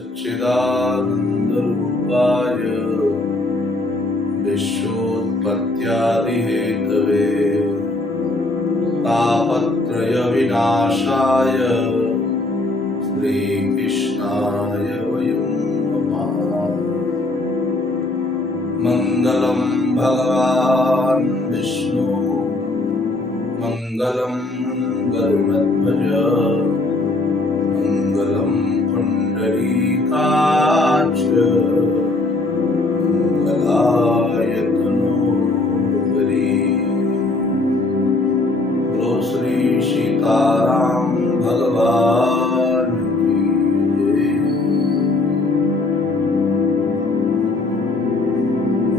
सच्चिदानन्दरूपाय विश्वोत्पत्त्यादिहेतवे तापत्रयविनाशाय श्रीकृष्णाय वयं नमः। मङ्गलं भगवान् विष्णु मङ्गलं गरुडध्वज मङ्गलं पुण्डरीकाक्ष मंगलाय तनूहरि। बोलो श्री सीताराम भगवान की जय।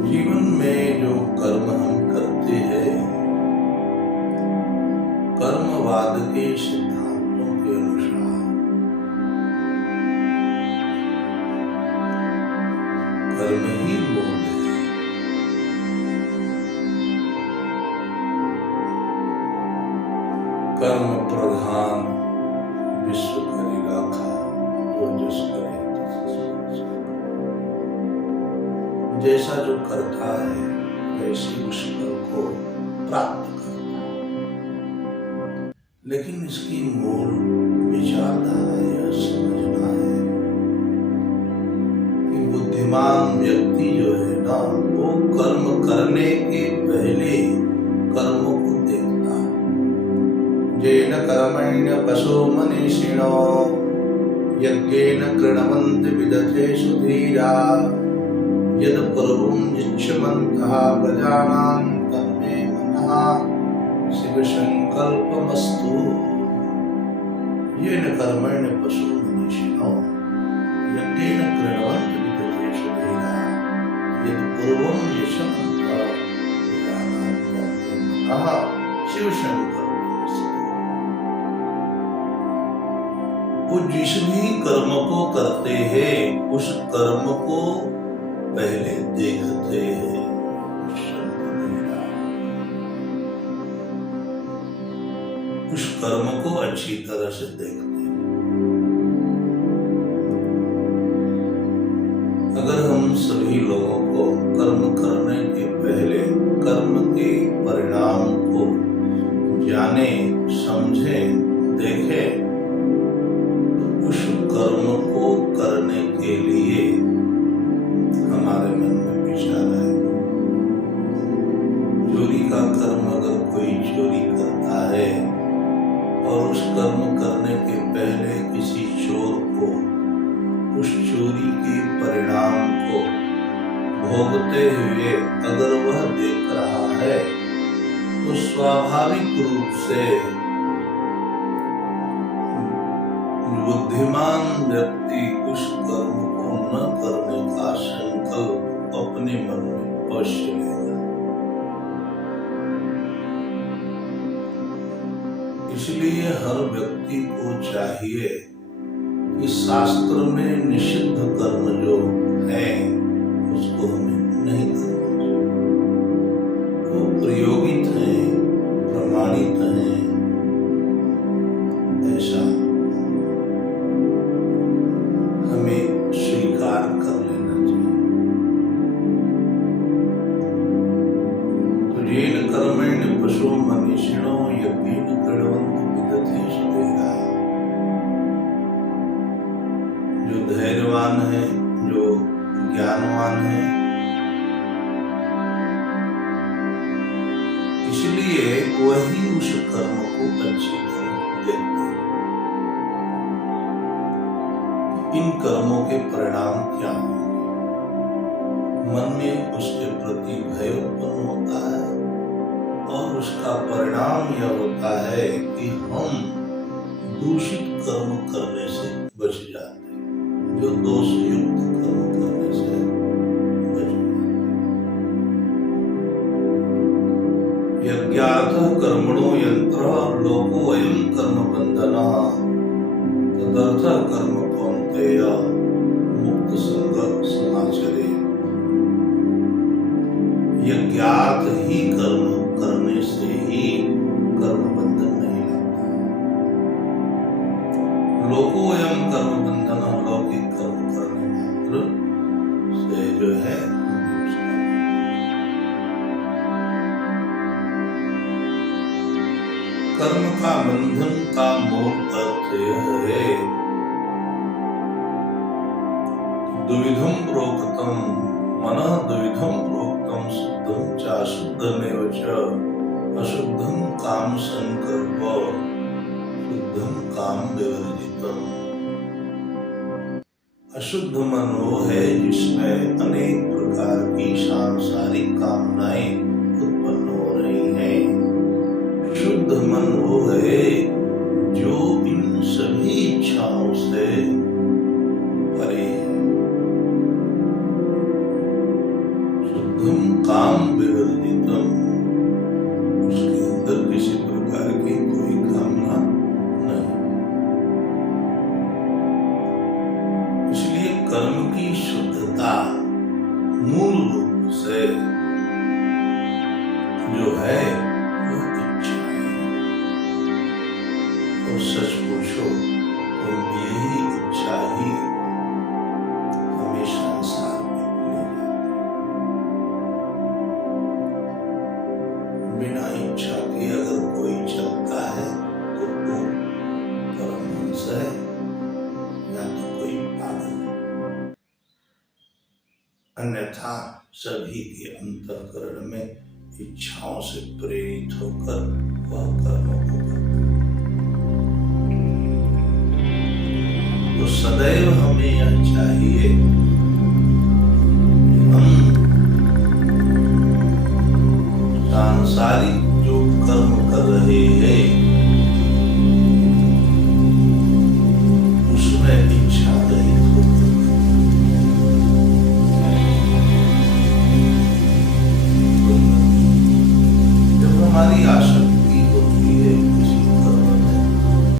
जीवन में जो कर्म हम करते हैं, कर्मवाद के सिद्धांतों के अनुसार कर्म ही मूल है। कर्म प्रधान विश्व करेगा खा, जो जिस करे जैसा जो करता है वैसे उस फल को प्राप्त करता है। लेकिन इसकी मूल विचारधारा यह समझना है कि बुद्धिमान व्यक्ति जो है ना, वो कर्म करने के पहले कर्म को देखता है। येन कर्मेण पशो मनीषिणो यज्ञेन कृणवन्ति विदथेषु धीरा यद पूर्वं इच्छमन्तः प्रजानां तन्मे मनः शिव संकल्पमस्तु। येन कर्मेण पशो मनीषिणो यज्ञेन कृणवन्ति विदथेषु धीरा यद पूर्वं इच्छमन्तः प्रजानां तन्मे मनः शिव संकल्पमस्तु। वो जिस भी कर्म को करते हैं उस कर्म को पहले देखते हैं। उस कर्म को अच्छी तरह से देखते हैं। अगर हम सभी लोगों को कर्म करने के पहले कर्म के परिणाम को जाने, समझे, देखें, उस कर्म को करने के लिए हमारे मन में विचार आए। चोरी का कर्म अगर कोई चोरी करता है और उस कर्म करने के पहले किसी चोर को उस चोरी के परिणाम को भोगते हुए अगर वह देख रहा है तो स्वाभाविक रूप से बुद्धिमान व्यक्ति उस कर्म को न करने का संकल्प अपने मन में अवश्य लेगा। इसलिए हर व्यक्ति को चाहिए कि शास्त्र में निषिद्ध कर्म जो है उसको हमें नहीं करना चाहिए। वो प्रयोगित है, प्रमाणित है, ऐसा हमें स्वीकार कर लेना चाहिए। तो येन कर्मेण पशो मनीषिणो यज्ञेन कृणवन्ति विदथेषु धीरा। जो धैर्यवान है, जो ज्ञानवान है, इसलिए वही उस कर्म को अच्छी तरह देखते हैं। इन कर्मों के परिणाम क्या होंगे? मन में उसके प्रति भय उत्पन्न होता है और उसका परिणाम यह होता है कि हम दूषित कर्म करने से बच जाते हैं, जो दोषयुक्त कर्म करने से बच जाते हैं। यज्ञार्थः कर्मणो यन्त्रः लोको अयं कर्म बन्धनः तदर्थः कर्म कौन्तेय मुक्त संग समाचरे। यज्ञार्थ ही कर्म करने से ही कर्म बंधन नहीं लगता। लोको अयं कर्म बंधन, लौकिक कर्म का बंधन का मूल अर्थ यह है, द्विविधम प्रोक्तम मनः द्विविधम प्रोक्तम शुद्धम च अशुद्धमेव च अशुद्धम काम संकल्प शुद्धम काम विवर्जितम। अशुद्ध मन वो है जिसमें अनेक प्रकार की सांसारिक कामनाएं उत्पन्न हो रही हैं। शुद्ध मन वो है जो इन सभी इच्छाओं से परे है। शुद्धम काम विवर्जितम, उसके अंदर किसी प्रकार की कोई कामना नहीं। इसलिए कर्म की शुद्धता मूल रूप से जो है वो इच्छा है। और सच पूछो तो यही इच्छा ही हमें संसार में ले जाती है। बिना इच्छा के अगर कोई चलता है तो वो परमहंस है या तो कोई पागल। अन्यथा सभी के अंतःकरण में इच्छाओं से प्रेरित होकर वह कर्मों को करते हैं। तो सदैव हमें यह चाहिए हम सांसारिक जो कर्म